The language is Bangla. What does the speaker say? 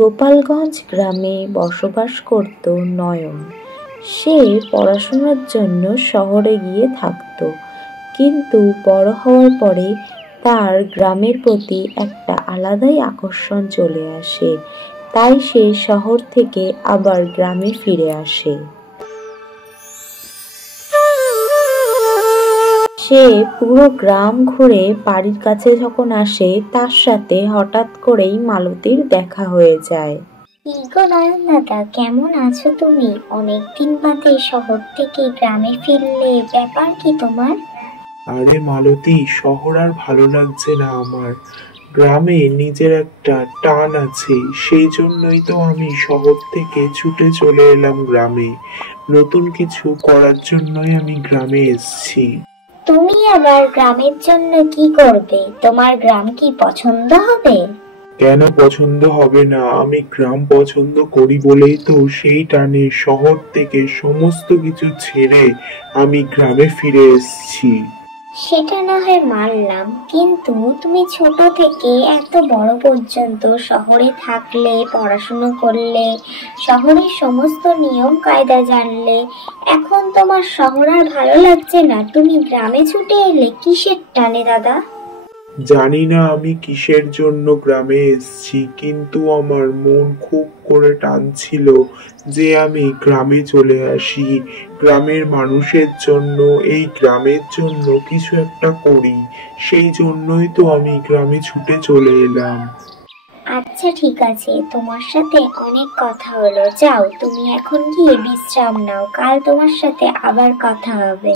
গোপালগঞ্জ গ্রামে বসবাস করত নয়ন। সে পড়াশোনার জন্য শহরে গিয়ে থাকত, কিন্তু বড় হওয়ার পরে তার গ্রামের প্রতি একটা আলাদাই আকর্ষণ চলে আসে। তাই সে শহর থেকে আবার গ্রামে ফিরে আসে। সে পুরো গ্রাম ঘুরে বাড়ির কাছে যখন আসে, তার সাথে হঠাৎ করেই মালতীর দেখা হয়ে যায়। কি গো নয়ন দাদা, কেমন আছো তুমি? অনেকদিন বাদে শহর থেকে গ্রামে ফিরলে, ব্যাপার কি তোমার? আরে মালতী, শহর আর ভালো লাগছে না আমার। গ্রামে নিজের একটা টান আছে, সেই জন্যই তো আমি শহর থেকে ছুটে চলে এলাম গ্রামে। নতুন কিছু করার জন্যই আমি গ্রামে এসেছি। তুমি আবার গ্রামের জন্য কি করবে? তোমার গ্রাম কি পছন্দ হবে? কেন পছন্দ হবে না? আমি গ্রাম পছন্দ করি বলেই তো সেই টানে শহর থেকে সমস্ত কিছু ছেড়ে আমি গ্রামে ফিরে এসেছি। সেটা না হয় মানলাম, কিন্তু তুমি ছোট থেকে এত বড় পর্যন্ত শহরে থাকলে, পড়াশুনো করলে, শহরের সমস্ত নিয়ম কায়দা জানলে, এখন তোমার শহর আর ভালো লাগছে না, তুমি গ্রামে ছুটে এলে কিসের টানে দাদা? জানি না আমি কিসের জন্য গ্রামে এসেছি, কিন্তু আমার মন খুব করে টানছিল যে আমি গ্রামে চলে আসি, গ্রামের মানুষের জন্য, এই গ্রামের জন্য কিছু একটা করি। সেই জন্যই তো আমি গ্রামে ছুটে চলে এলাম। আচ্ছা ঠিক আছে, তোমার সাথে অনেক কথা হলো, যাও তুমি এখন গিয়ে বিশ্রাম নাও, কাল তোমার সাথে আবার কথা হবে।